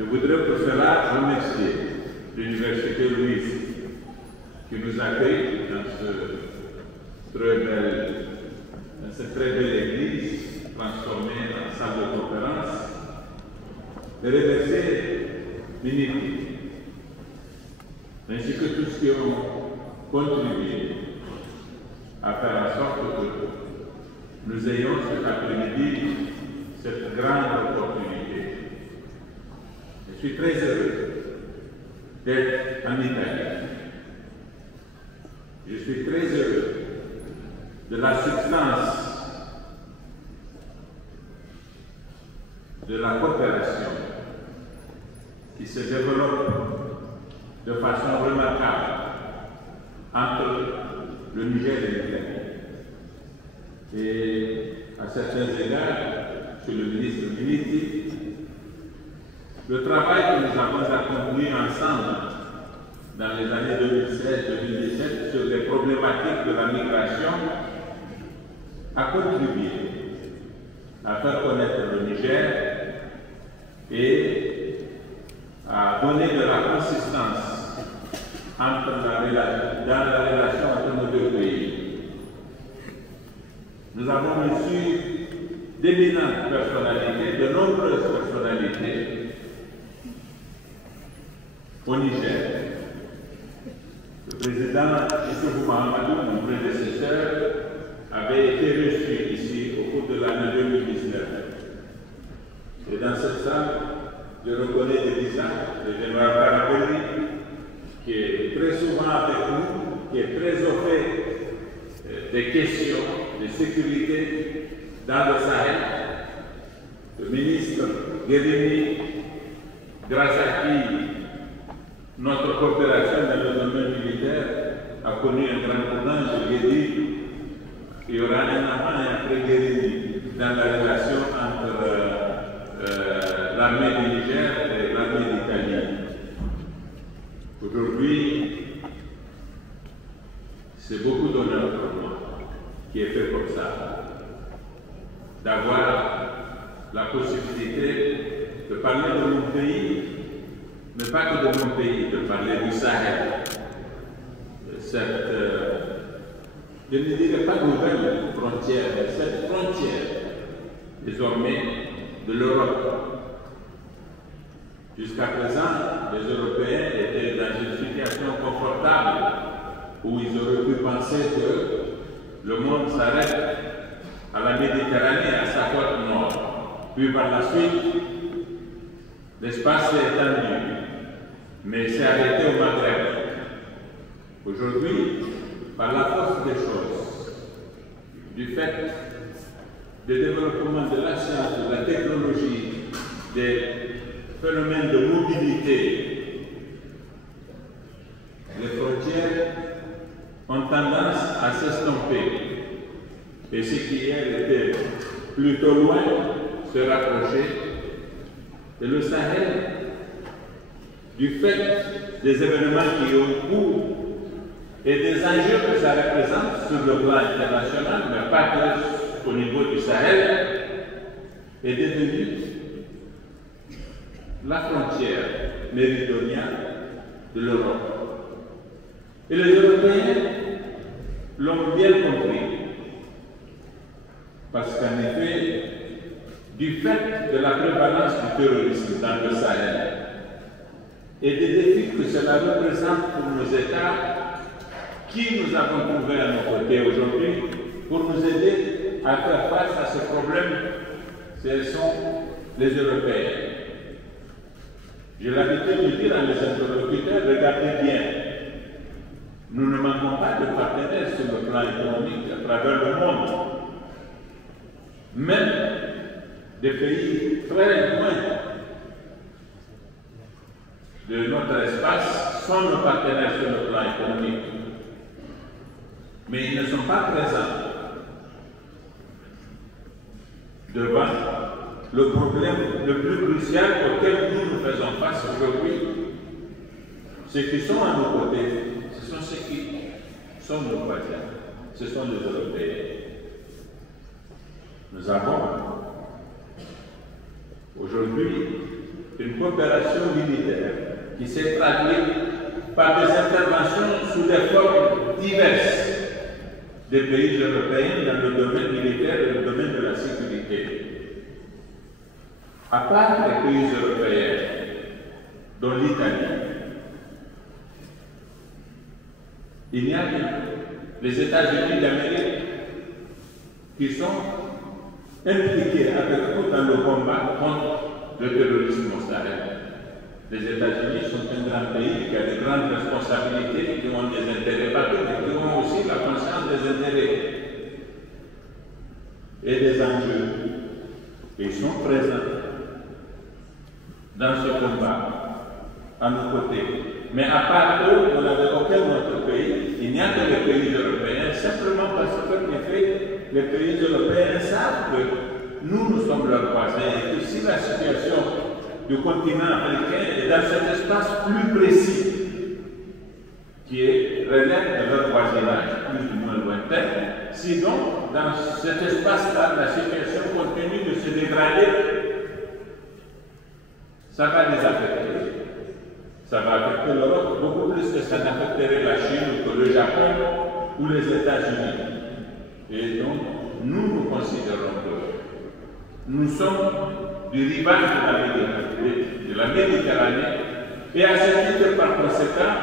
Je voudrais pour cela remercier l'Université Louise qui nous accueille dans cette très belle église transformée en salle de conférence, et remercier Miniti, ainsi que tous ceux qui ont contribué à faire en sorte que nous ayons cet après-midi cette grande opportunité. Je suis très heureux d'être en Italie. Je suis très heureux de la substance de la coopération qui se développe de façon remarquable entre le Niger et l'Italie. Et à certains égards, Monsieur le ministre Miniti, le travail que nous avons accompli ensemble dans les années 2016-2017 sur les problématiques de la migration a contribué à faire connaître le Niger et à donner de la consistance dans la relation entre nos deux pays. Nous avons reçu d'éminentes personnalités, de nombreuses personnalités au Niger. Le président Issoufou Mahamadou, mon prédécesseur, avait été reçu ici au cours de l'année 2019. Et dans cette salle, je reconnais des visages, le général Karabeli, qui est très souvent avec nous, qui est très au fait des questions de sécurité dans le Sahel. Le ministre Guérini, grâce à qui notre coopération dans le domaine militaire a connu un grand tournant, je l'ai dit, il y aura un avant et après Guérini dans la relation entre l'armée du Niger et l'armée d'Italie. Aujourd'hui, c'est beaucoup d'honneur pour moi qui est fait comme ça, d'avoir la possibilité de parler de mon pays, mais pas que de mon pays, de parler du Sahel. Cette, je ne dirais pas nouvelle frontière, mais cette frontière désormais de l'Europe. Jusqu'à présent, les Européens étaient dans une situation confortable où ils auraient pu penser que le monde s'arrête à la Méditerranée, à sa côte nord. Puis par la suite, l'espace s'est étendu, mais s'est arrêté au Maghreb. Aujourd'hui, par la force des choses, du fait du développement de la science, de la technologie, des phénomènes de mobilité, les frontières ont tendance à s'estomper. Et ce qui hier était plutôt loin se rapprocher. Et le Sahel, du fait des événements qui ont cours et des enjeux que ça représente sur le plan international, mais pas que au niveau du Sahel, est devenu la frontière méridionale de l'Europe. Et les Européens l'ont bien compris. Parce qu'en effet, du fait de la prévalence du terrorisme dans le Sahel et des défis que cela représente pour nos États, qui nous avons trouvés à nos côtés aujourd'hui pour nous aider à faire face à ce problème, ce sont les Européens. J'ai l'habitude de dire à mes interlocuteurs, regardez bien, nous ne manquons pas de partenaires sur le plan économique à travers le monde. Même des pays très loin de notre espace sont nos partenaires sur le plan économique. Mais ils ne sont pas présents devant le problème le plus crucial auquel nous faisons face aujourd'hui. Ceux qui sont à nos côtés, ce sont ceux qui sont nos voisins, ce sont les Européens. Nous avons aujourd'hui une coopération militaire qui s'est traduite par des interventions sous des formes diverses des pays européens dans le domaine militaire et le domaine de la sécurité. À part les pays européens, dont l'Italie, il n'y a que les États-Unis d'Amérique qui sont impliqués avec nous dans le combat contre le terrorisme au Sahel. Les États-Unis sont un grand pays qui a de grandes responsabilités, qui ont des intérêts partout, mais qui ont aussi la conscience des intérêts et des enjeux. Et ils sont présents dans ce combat, à nos côtés. Mais à part eux, on n'avait aucun autre pays. Il n'y a que les pays européens, simplement parce que, en fait, les pays européens savent que nous sommes leurs voisins et que si la situation du continent africain est dans cet espace plus précis, qui relève de leur voisinage, plus ou moins lointain, si donc, dans cet espace-là, la situation continue de se dégrader, ça va les affecter. Ça va affecter l'Europe beaucoup plus que ça n'affecterait la Chine ou que le Japon ou les États-Unis. Et donc, nous considérons que nous sommes du rivage de la Méditerranée et à ce titre, par conséquent,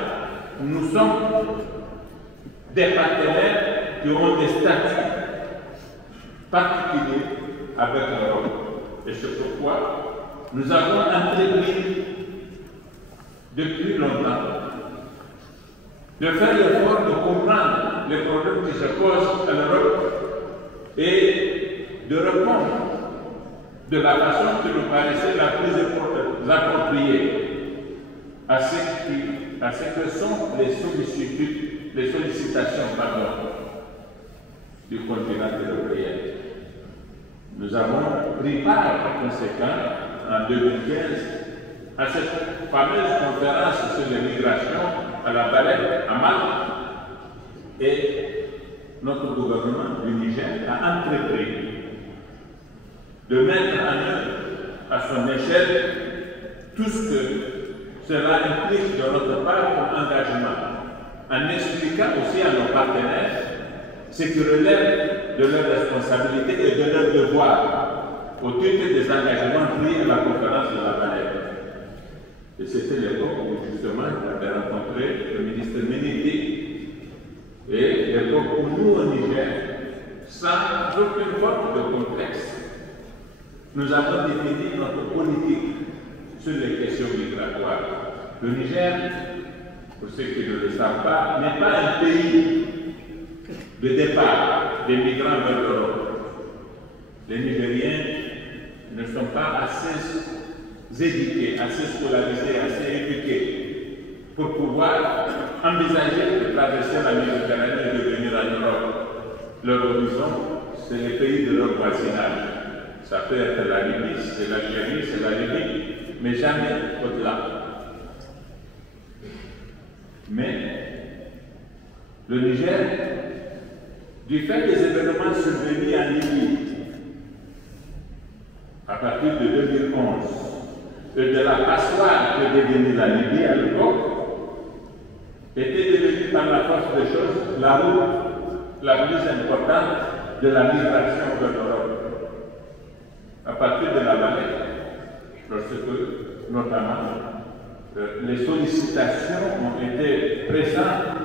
nous sommes des partenaires qui ont des statuts particuliers avec l'Europe. Et c'est pourquoi nous avons entrepris depuis longtemps de faire l'effort de comprendre les problèmes qui se posent à l'Europe et de répondre de la façon qui nous paraissait la plus appropriée à ce que sont les sollicitations du continent européen. Nous avons pris part par conséquent en 2015 à cette fameuse conférence sur les migrations à la Valette, à Malte, et notre gouvernement du Niger a entrepris de mettre en œuvre à son échelle tout ce que cela implique de notre part comme engagement, en expliquant aussi à nos partenaires ce qui relève de leurs responsabilités et de leurs devoirs au titre des engagements pris à la conférence de la Valette. Et c'était l'époque où justement j'avais rencontré le ministre Menidi et l'époque où nous au Niger, sans aucune forme de complexe, nous avons défini notre politique sur les questions migratoires. Le Niger, pour ceux qui ne le savent pas, n'est pas un pays de départ des migrants vers l'Europe. Les Nigériens ne sont pas assez éduqués, assez scolarisés, assez éduqués pour pouvoir envisager de traverser la Méditerranée et de venir en Europe. Leur horizon, c'est les pays de leur voisinage. Ça peut être la Libye, c'est l'Algérie, c'est la Libye, mais jamais au-delà. Mais le Niger, du fait des événements survenus en Libye, à partir de 2011, et de la passoire que devenue la Libye à l'époque, était devenue par la force des choses la route la plus importante de la migration vers l'Europe. À partir de la Valette, lorsque notamment les sollicitations ont été présentes,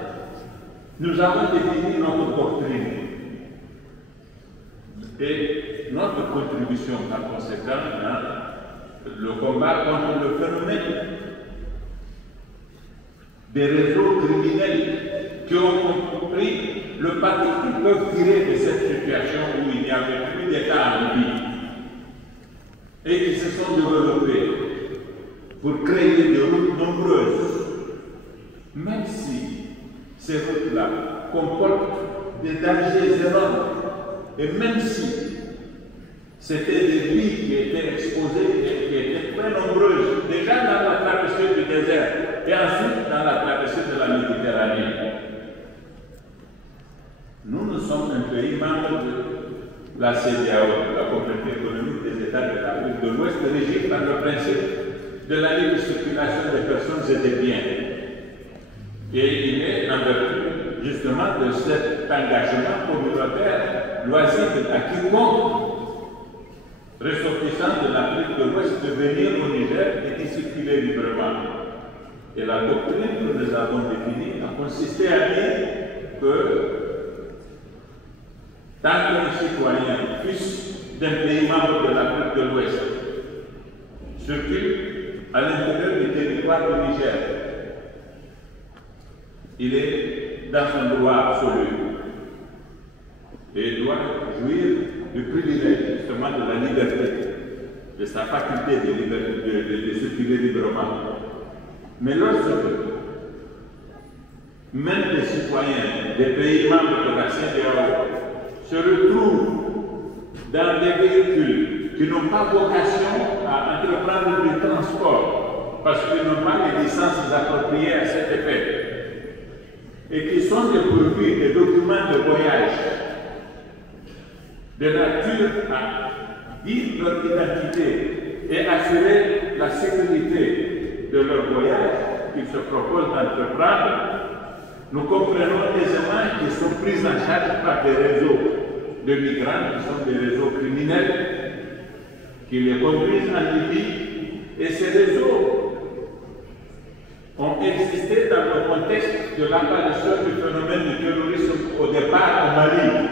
nous avons défini notre doctrine et notre contribution par conséquent dans le combat contre le phénomène des réseaux criminels qui ont compris le parti qu'ils peuvent tirer de cette situation où il n'y avait plus d'État en Libye et qui se sont développés pour créer des routes nombreuses, même si ces routes-là comportent des dangers énormes, et même si c'était des vies qui étaient exposées et qui étaient très nombreuses, déjà dans la traversée du désert et ensuite dans la traversée de la Méditerranée. Nous sommes un pays membre de la CEDEAO, la Communauté économique des États de l'Afrique de l'Ouest, régie par le principe de la libre circulation des personnes et des biens. Et il est en vertu justement de cet engagement communautaire loisible à quiconque ressortissant de l'Afrique de l'Ouest de venir au Niger et d'y circuler librement. Et la doctrine que nous avons définie a consisté à dire que tant qu'un citoyen, fils d'un pays membre de l'Afrique de l'Ouest, circule à l'intérieur du territoire du Niger, il est dans son droit absolu et doit jouir du privilège justement de la liberté, de sa faculté de circuler librement. Mais lorsque même les citoyens des pays membres de la CEDEAO se retrouvent dans des véhicules qui n'ont pas vocation à entreprendre du transport parce qu'ils n'ont pas les licences appropriées à cet effet et qui sont dépourvus des documents de voyage de nature à dire leur identité et assurer la sécurité de leur voyage qu'ils se proposent d'entreprendre, nous comprenons aisément qu'ils sont pris en charge par des réseaux de migrants qui sont des réseaux criminels qui les conduisent en Libye. Et ces réseaux ont existé dans le contexte de l'apparition du phénomène du terrorisme au départ au Mali.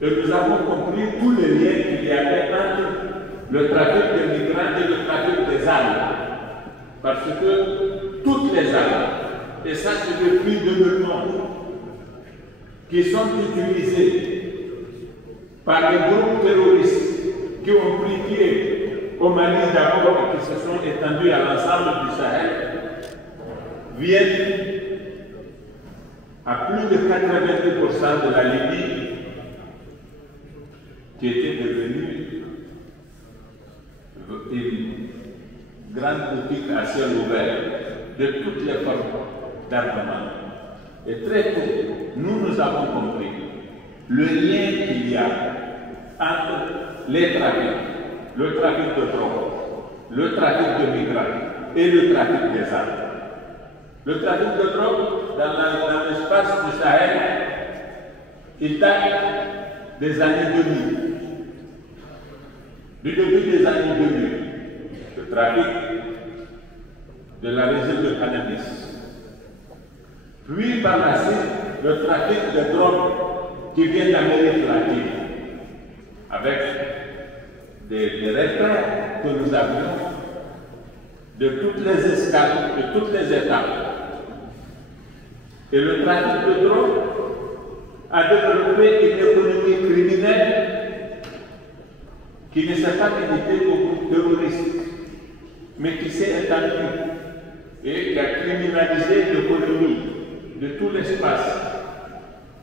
Et nous avons compris tous les liens qu'il y avait entre le trafic des migrants et le trafic des armes. Parce que toutes les armes, et ça c'est depuis 2011, qui sont utilisées par les groupes terroristes qui ont pris pied au Mali d'abord et qui se sont étendus à l'ensemble du Sahel, viennent à plus de 90% de la Libye qui était devenue une grande boutique à ciel ouvert de toutes les formes d'armement. Et très tôt, nous avons compris le lien qu'il y a entre les trafics, le trafic de drogue, le trafic de migrants et le trafic des armes. Le trafic de drogue dans l'espace du Sahel, il date des années 2000. Du début des années 2000, le trafic de la résine de cannabis, puis par la suite, le trafic de drogue qui vient d'Amérique latine, avec des repères que nous avions de toutes les escales, de toutes les étapes. Et le trafic de drogue a développé une économie criminelle qui ne s'est pas limitée aux groupes terroristes, mais qui s'est étendue et qui a criminalisé l'économie de tout l'espace,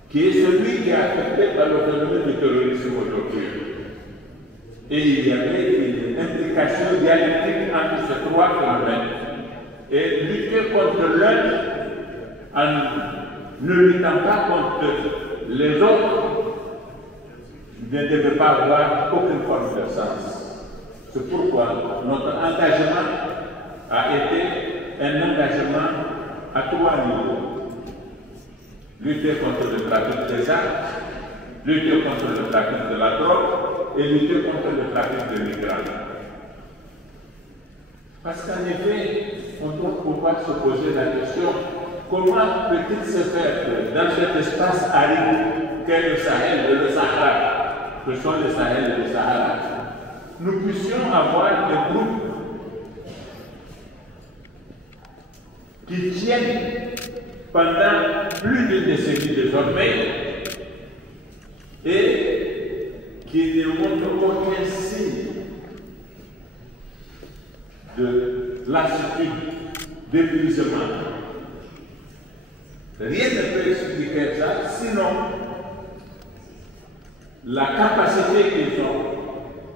qui est celui qui est affecté par le phénomène du terrorisme aujourd'hui. Et il y avait une implication dialectique entre ces trois phénomènes. Et lutter contre l'un en ne luttant pas contre les autres ne devait pas avoir aucune forme de sens. C'est pourquoi notre engagement a été un engagement à trois niveaux. Lutter contre le trafic des armes, lutter contre le trafic de la drogue et lutter contre le trafic de migrants. Parce qu'en effet, on doit pouvoir se poser la question, comment peut-il se faire que dans cet espace aride qu'est le Sahel et le Sahara, que sont le Sahel et le Sahara, nous puissions avoir des groupes qui tiennent pendant plus d'une décennie désormais et qui ne montrent aucun signe de lassitude, d'épuisement. Rien ne peut expliquer ça, sinon la capacité qu'ils ont,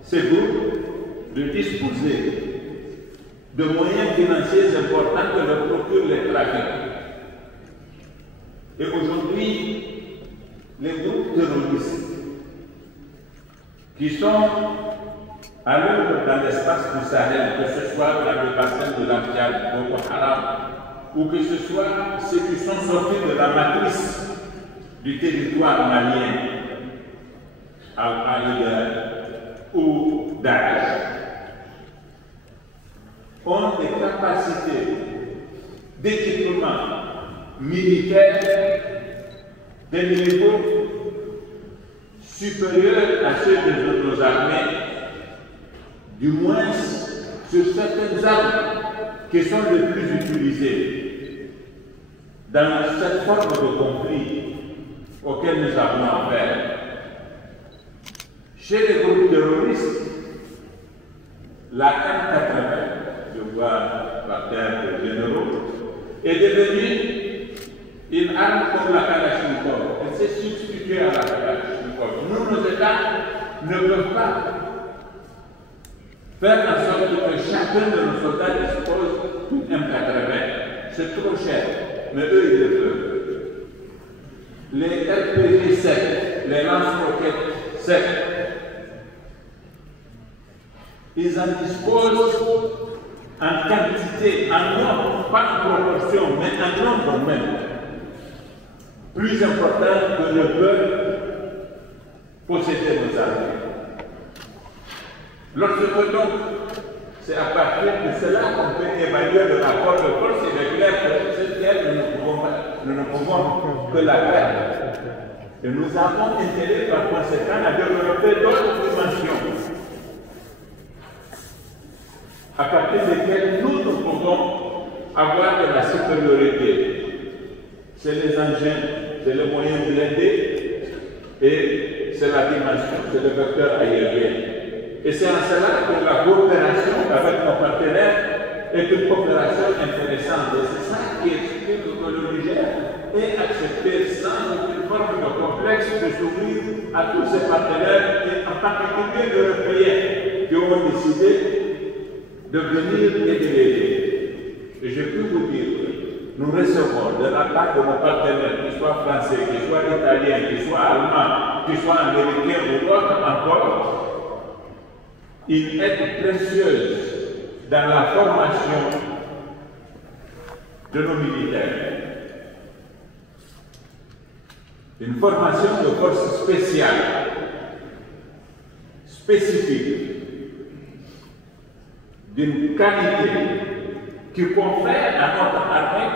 ces groupes, de disposer de moyens financiers importants que leur procurent les trafics. Et aujourd'hui, les groupes terroristes qui sont à l'œuvre dans l'espace du Sahel, que ce soit dans le bassin de la Tchad, Boko Haram, ou que ce soit ceux qui sont sortis de la matrice du territoire malien, Al-Qaïda ou Daesh, ont des capacités d'équipement militaire d'un niveau supérieur à ceux de nos armées, du moins sur certaines armes qui sont les plus utilisées dans cette forme de conflit auquel nous avons affaire. Chez les groupes terroristes, la M80, je vois par terre de généraux, est devenue une arme comme la Kalachnikov. Elle s'est substituée à la Kalachnikov. Nous, nos États, ne peuvent pas faire en sorte que chacun de nos soldats dispose d'une M80. C'est trop cher, mais eux, ils le peuvent. Les RPG 7, les lance-roquettes 7, ils en disposent en quantité, en nombre, pas en proportion, mais en nombre même, plus important que ne peuvent posséder nos armées. Lorsque donc, c'est à partir de cela qu'on peut évaluer le rapport de force. Il est clair que cette guerre, nous ne pouvons que la perdre. Et nous avons intérêt par conséquent à développer d'autres dimensions à partir desquelles nous pouvons avoir de la supériorité. C'est les engins, c'est les moyens blindés et c'est la dimension, c'est le vecteur aérien. Et c'est en cela que la coopération avec nos partenaires est une coopération intéressante. Et c'est ça qui explique que le Niger ait accepté sans aucune forme de complexe de s'ouvrir à tous ses partenaires, et en particulier européens, qui ont décidé de venir et de l'aider. Et je peux vous dire que nous recevons de la part de nos partenaires, qu'ils soient français, qu'ils soient italiens, qu'ils soient allemands, qu'ils soient américains ou d'autres encore, une aide précieuse dans la formation de nos militaires. Une formation de force spéciale, spécifique, d'une qualité qui confère à notre armée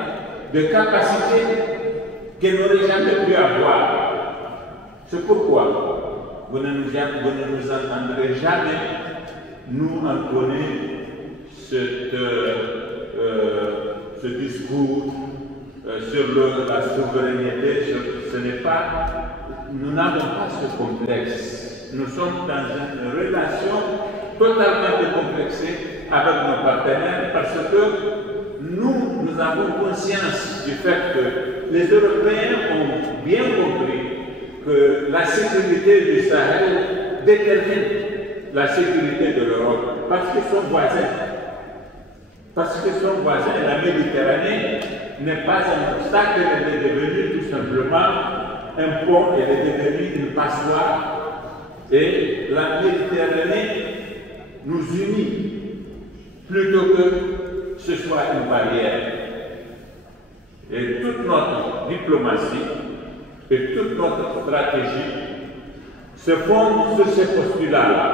de capacités qu'elle n'aurait jamais pu avoir. C'est pourquoi vous ne nous entendrez jamais nous entonner ce discours sur la souveraineté. Ce n'est pas, nous n'avons pas ce complexe. Nous sommes dans une relation totalement décomplexée avec nos partenaires parce que nous avons conscience du fait que les Européens ont bien compris que la sécurité du Sahel détermine la sécurité de l'Europe parce que son voisin, la Méditerranée, n'est pas un obstacle, elle est devenue tout simplement un pont, elle est devenue une passoire. Et la Méditerranée nous unit plutôt que ce soit une barrière. Et toute notre diplomatie et toute notre stratégie se fondent sur ces postulats-là.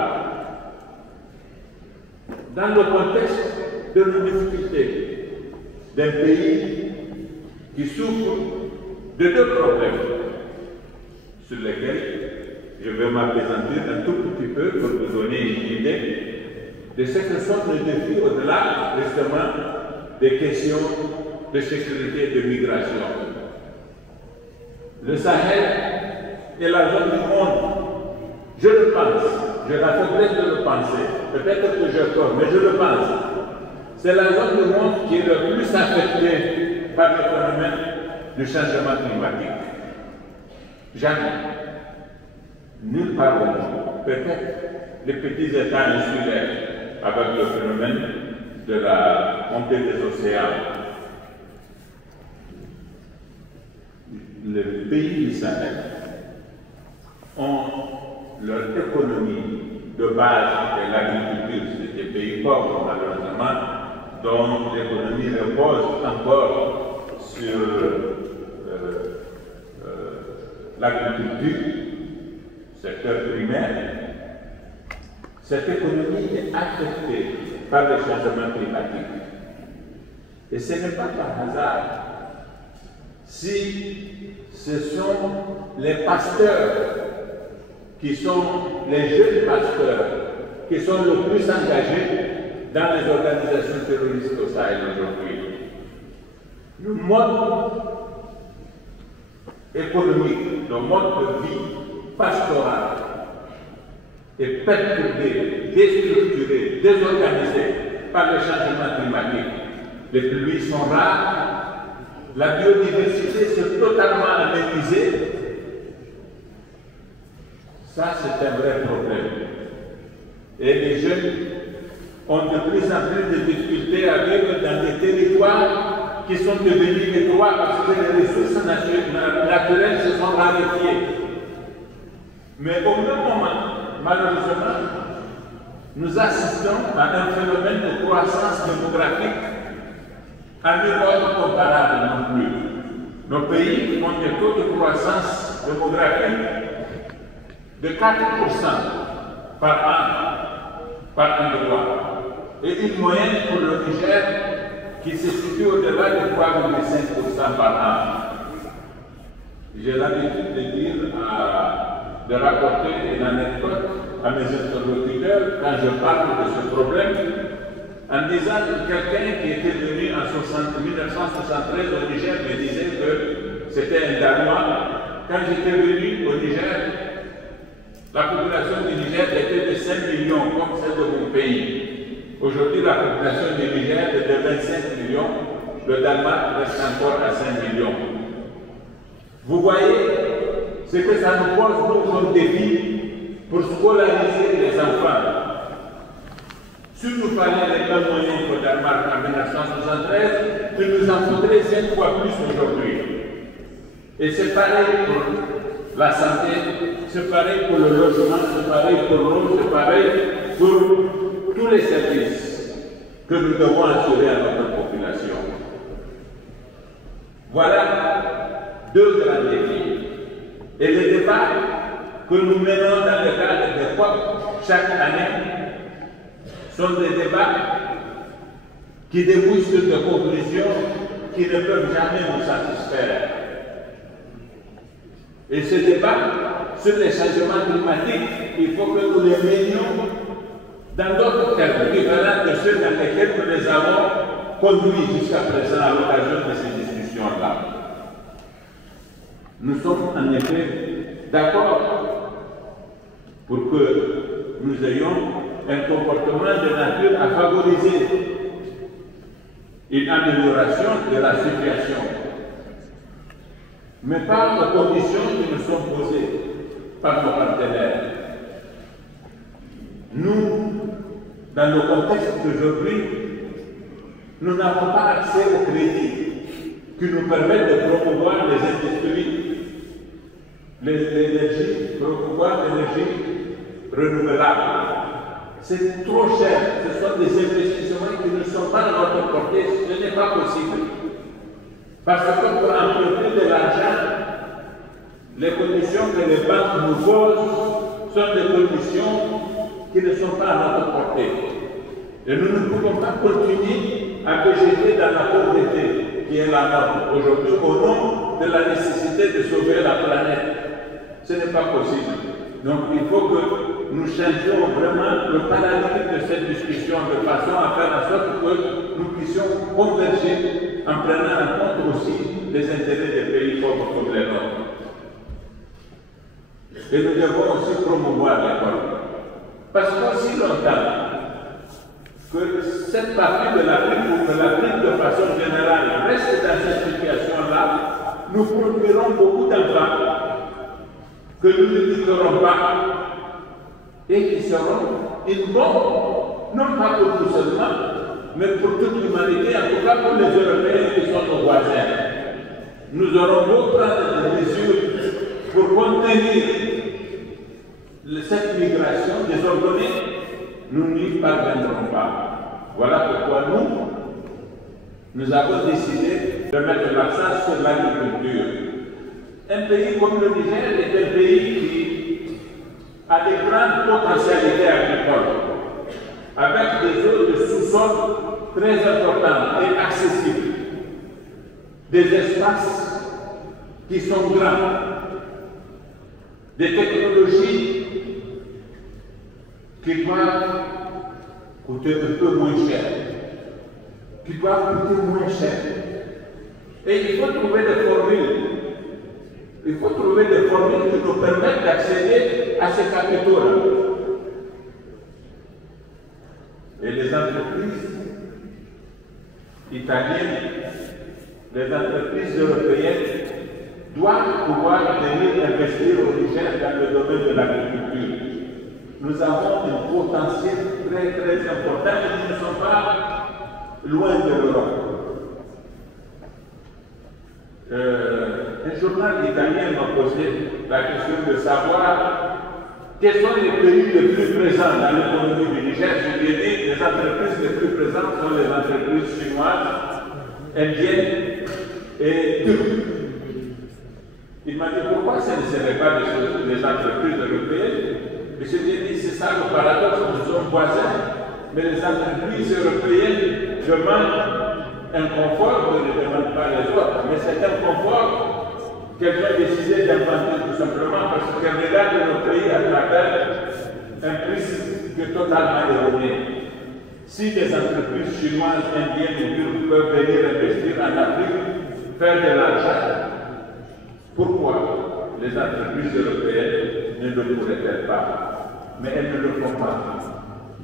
Dans le contexte de nos difficultés, d'un pays qui souffre de deux problèmes sur lesquels je vais m'apaisantir un tout petit peu pour vous donner une idée de ce que sont les défis au-delà, justement, des questions de sécurité et de migration. Le Sahel est la zone du monde, je le pense, j'ai la faiblesse de le penser, peut-être que je tort, mais je le pense. C'est la zone du monde qui est le plus affectée par le phénomène du changement climatique. Jamais. Nulle part au monde. Peut-être les petits États insulaires avec le phénomène de la montée des océans. Les pays du Sahel ont leur économie de base de l'agriculture. C'est des pays pauvres, malheureusement, dont l'économie repose encore sur l'agriculture, secteur primaire. Cette économie est affectée par le changement climatique. Et ce n'est pas par hasard si ce sont les pasteurs qui sont les jeunes pasteurs qui sont le plus engagés dans les organisations terroristes au Sahel aujourd'hui. Le mode économique, le mode de vie pastoral est perturbé, déstructuré, désorganisé par le changement climatique. Les pluies sont rares, la biodiversité s'est totalement amenuisée. Ça, c'est un vrai problème. Et les jeunes ont de plus en plus de difficultés à vivre dans des territoires qui sont devenus étroits parce que les ressources naturelles se sont raréfiées. Mais au même moment, malheureusement, nous assistons à un phénomène de croissance démographique à nul autre comparable non plus. Nos pays ont des taux de croissance démographique de 4% par an, par endroit, et une moyenne pour le Niger qui se situe au-delà de 3,5% par an. J'ai l'habitude de dire, de rapporter une anecdote à mes interlocuteurs quand je parle de ce problème, en disant que quelqu'un qui était venu en 1973 au Niger me disait que c'était un Danois. Quand j'étais venu au Niger, la population du Niger était de 5 millions, comme celle de mon pays. Aujourd'hui, la population du Niger est de 25 millions. Le Danemark reste encore à 5 millions. Vous voyez ce que ça nous pose, nous, comme défi pour scolariser les enfants. Si nous parlions des mêmes moyens qu'au Danemark en 1973, il nous en faudrait 5 fois plus aujourd'hui. Et c'est pareil pour la santé, c'est pareil pour le logement, c'est pareil pour l'eau, c'est pareil pour tous les services que nous devons assurer à notre population. Voilà deux grands défis. Et les débats que nous menons dans le cadre des COP chaque année sont des débats qui débouchent sur des conclusions qui ne peuvent jamais nous satisfaire. Et ce débat sur les changements climatiques, il faut que nous les menions dans d'autres termes différents de ceux dans lesquels nous les avons conduits jusqu'à présent à l'occasion de ces discussions-là. Nous sommes en effet d'accord pour que nous ayons un comportement de nature à favoriser une amélioration de la situation, mais pas aux conditions qui nous sont posées par nos partenaires. Nous, dans le contexte d'aujourd'hui, nous n'avons pas accès au crédit qui nous permettent de promouvoir les industries, l'énergie, promouvoir l'énergie renouvelable. C'est trop cher, ce sont des investissements qui ne sont pas à notre portée, ce n'est pas possible. Parce que pour emprunter de l'argent, les conditions que les banques nous posent sont des conditions qui ne sont pas à notre portée. Et nous ne pouvons pas continuer à végéter dans la pauvreté qui est la norme aujourd'hui au nom de la nécessité de sauver la planète. Ce n'est pas possible. Donc il faut que nous changions vraiment le paradigme de cette discussion de façon à faire en sorte que nous puissions converger en prenant en compte aussi les intérêts des pays pauvres comme les nôtres. Et nous devons aussi promouvoir l'école. Parce qu'aussi longtemps que cette partie de l'Afrique ou de l'Afrique de façon générale reste dans cette situation-là, nous produirons beaucoup d'enfants que nous n'éduquerons pas et qui seront une bombe, non pas pour nous seulement, mais pour toute l'humanité, en tout cas pour les Européens qui sont nos voisins. Nous aurons beau prendre des mesures pour contenir cette migration désordonnée, nous n'y parviendrons pas. Voilà pourquoi nous avons décidé de mettre l'accent sur l'agriculture. Un pays comme le Niger est un pays qui a des grandes potentialités agricoles, avec des eaux de sous-sol très importantes et accessibles, des espaces qui sont grands, des technologies qui doivent coûter un peu moins cher, qui doivent coûter moins cher. Et il faut trouver des formules. Il faut trouver des formules qui nous permettent d'accéder à ces capitaux-là. Et les entreprises italiennes, les entreprises européennes doivent pouvoir venir investir au Niger dans le domaine de l'agriculture. Nous avons un potentiel très très important et nous ne sommes pas loin de l'Europe. Un journal italien m'a posé la question de savoir quels sont les pays les plus présents dans l'économie du Niger. Je lui ai dit les entreprises les plus présentes sont les entreprises chinoises, indiennes et turques. Il m'a dit pourquoi ce ne serait pas des entreprises européennes. Et je lui ai dit c'est ça le paradoxe, nous sommes voisins, mais les entreprises européennes demandent un confort que ne demandent pas les autres, mais c'est un confort qu'elles ont décidé d'inventer tout simplement parce qu'elles regardent nos pays à travers un prisme qui est totalement erroné. Si des entreprises chinoises, indiennes ou turques peuvent venir investir en Afrique, faire de l'argent, pourquoi les entreprises européennes ne le pourraient-elles pas? Mais elles ne le font pas.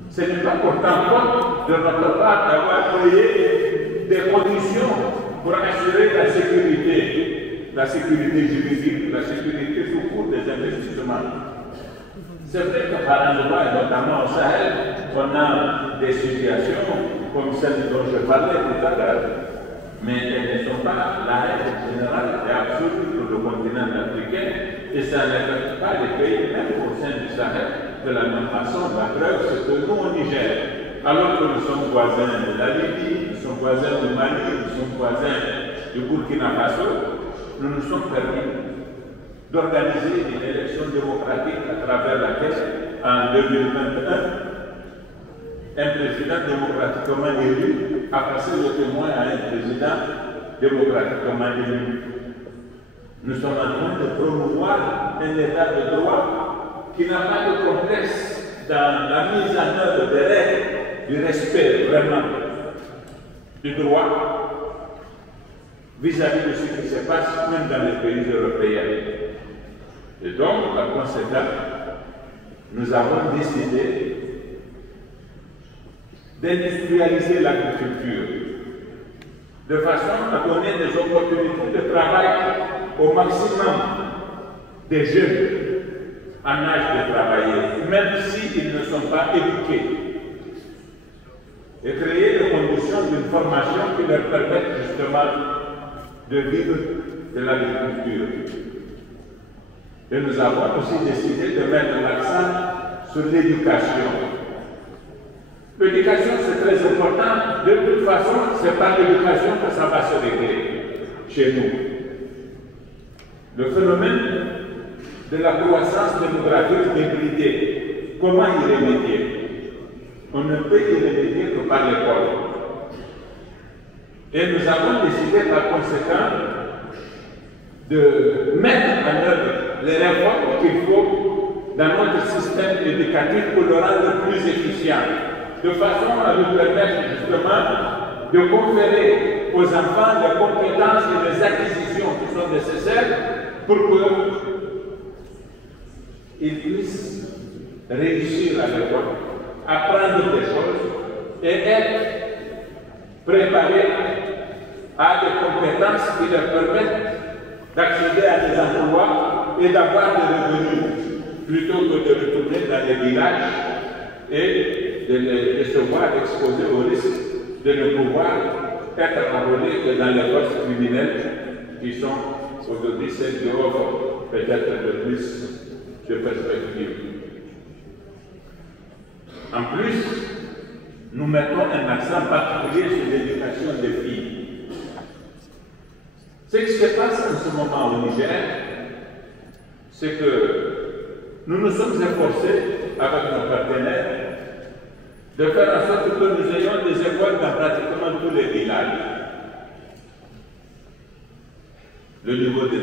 Ce n'est pas pourtant faute de notre part d'avoir créé des conditions pour assurer la sécurité juridique, la sécurité tout court des investissements. C'est vrai que par endroits, et notamment au Sahel, on a des situations comme celle dont je parlais tout à l'heure, mais elles ne sont pas la règle générale et absolue pour le continent africain, et ça n'affecte pas les pays, même au sein du Sahel, de la même façon. La preuve, c'est que nous, au Niger, alors que nous sommes voisins de la Libye, nous sommes voisins du Mali, nous sommes voisins du Burkina Faso, nous nous sommes permis d'organiser une élection démocratique à travers laquelle, en 2021, un président démocratiquement élu a passé le témoin à un président démocratiquement élu. Nous sommes en train de promouvoir un état de droit qui n'a pas de complexe dans la mise en œuvre des règles du respect vraiment du droit vis-à-vis de ce qui se passe même dans les pays européens. Et donc, par conséquent, nous avons décidé d'industrialiser l'agriculture de façon à donner des opportunités de travail au maximum des jeunes en âge de travailler, même s'ils ne sont pas éduqués, et créer les conditions d'une formation qui leur permette justement de vivre de l'agriculture. Et nous avons aussi décidé de mettre l'accent sur l'éducation. L'éducation, c'est très important. De toute façon, c'est par l'éducation que ça va se régler chez nous. Le phénomène de la croissance démographique débridée, comment y remédier? On ne peut y remédier que par l'école. Et nous avons décidé par conséquent de mettre en œuvre les réformes qu'il faut dans notre système éducatif pour le rendre plus efficient, de façon à nous permettre justement de conférer aux enfants les compétences et les acquisitions qui sont nécessaires pour qu'ils puissent réussir à l'école, apprendre des choses et être préparés à des compétences qui leur permettent d'accéder à des emplois et d'avoir des revenus, plutôt que de retourner dans les villages et de se voir exposés au risque de ne pouvoir être enrôlés que dans les forces criminelles qui sont aujourd'hui celles qui offrent peut-être le plus de perspectives. En plus, nous mettons un accent particulier sur l'éducation des filles. Ce qui se passe en ce moment au Niger, c'est que nous nous sommes efforcés avec nos partenaires de faire en sorte que nous ayons des écoles dans pratiquement tous les villages. Le niveau de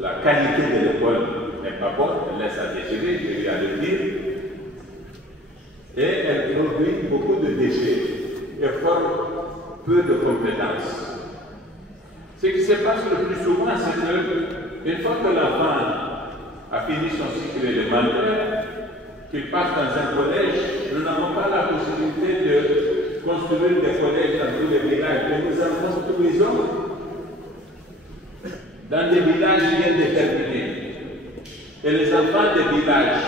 la qualité de l'école n'est pas bon, elle laisse à désirer, je viens de le dire, et elle produit beaucoup de déchets et forme peu de compétences. Ce qui se passe le plus souvent, c'est qu'une fois que l'enfant a fini son cycle élémentaire, qu'il passe dans un collège, nous n'avons pas la possibilité de construire des collèges dans tous les villages, mais nous en construisons dans des villages bien déterminés. Et les enfants des villages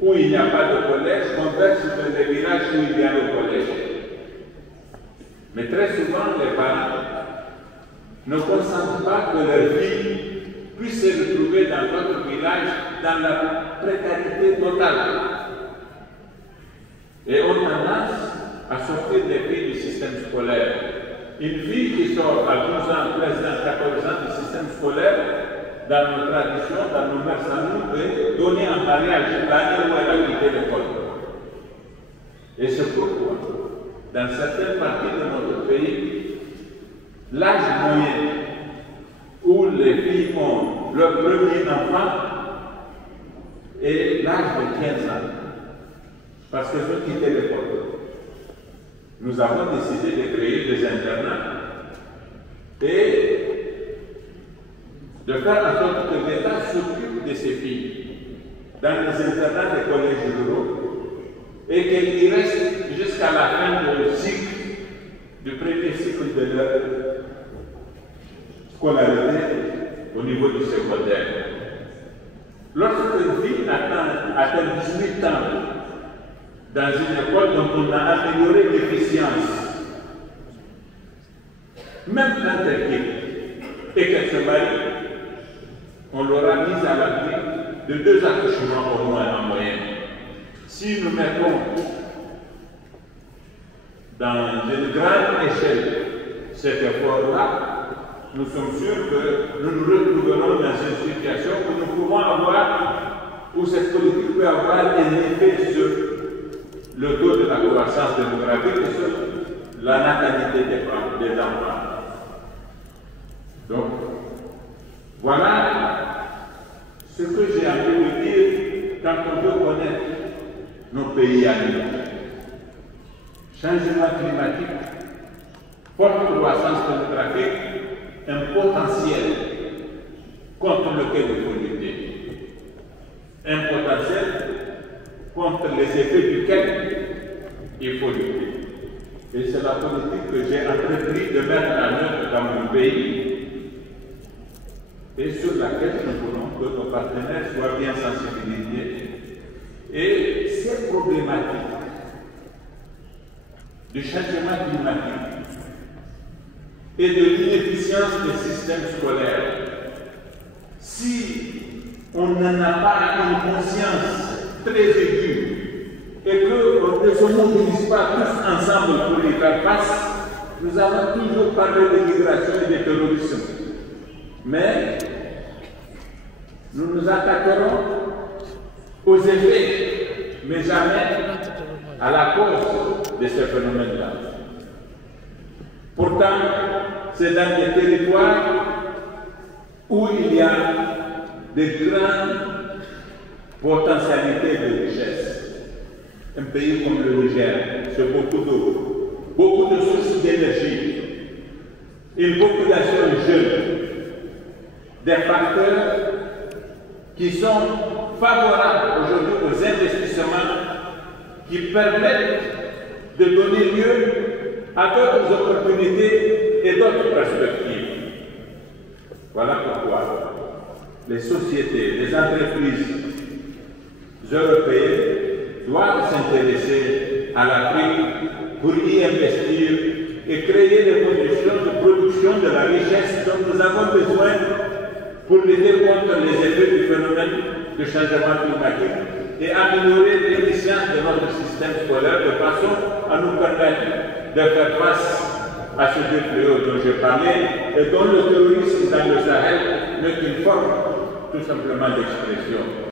où il n'y a pas de collège conversent dans les villages où il y a le collège. Mais très souvent, les parents ne consentent pas que leur fille puisse se retrouver dans notre village dans la précarité totale. Et on a tendance à sortir des filles du système scolaire. Une fille qui sort à 12 ans, 13 ans, 14 ans du système scolaire, dans nos traditions, dans nos mœurs à nous, est donnée en mariage l'année où elle a quitté l'école. Et c'est pourquoi, dans certaines parties de notre pays, l'âge moyen où les filles ont leur premier enfant est l'âge de 15 ans, parce qu'elles ont quitté l'école. Nous avons décidé de créer des internats et de faire en sorte que l'État s'occupe de ces filles dans les internats des collèges ruraux et qu'elles y restent jusqu'à la fin du premier cycle de leur scolarité au niveau du secondaire. Lorsque une fille atteint 18 ans dans une école dont on a amélioré l'efficience, même quand elle quitte et qu'elle se marie, on l'aura mise à l'abri de 2 accouchements au moins en moyenne. Si nous mettons dans une grande échelle cet effort-là, nous sommes sûrs que nous nous retrouverons dans une situation où nous pouvons avoir, où cette politique peut avoir un effet sur le taux de la croissance démographique et sur la natalité des enfants. Donc, voilà ce que j'ai envie de dire quand on veut connaître nos pays amis. Changement climatique, forte croissance démographique, un potentiel contre lequel il faut lutter. Un potentiel contre les effets duquel il faut lutter. Et c'est la politique que j'ai entrepris de mettre en œuvre dans mon pays et sur laquelle nous voulons que nos partenaires soient bien sensibilisés. Et ces problématiques du changement climatique et de l'inefficience des systèmes scolaires, si on n'en a pas une conscience très aiguë et qu'on ne se mobilise pas tous ensemble pour y faire face, nous allons toujours parler de migration et de terrorisme. Mais nous nous attaquerons aux effets, mais jamais à la cause de ces phénomènes-là. Pourtant, c'est dans des territoires où il y a de grandes potentialités de richesse. Un pays comme le Niger, c'est beaucoup d'eau, beaucoup de sources d'énergie, une population jeune, des facteurs qui sont favorables aujourd'hui aux investissements qui permettent de donner lieu à d'autres opportunités et d'autres perspectives. Voilà pourquoi les sociétés, les entreprises européennes doivent s'intéresser à l'Afrique pour y investir et créer les conditions de production de la richesse dont nous avons besoin pour lutter contre les effets du phénomène de changement climatique et améliorer l'efficience de notre système scolaire de façon à nous permettre de faire face à ce deux fléaux dont je parlais et dont le terrorisme dans le Sahel n'est qu'une forme tout simplement d'expression.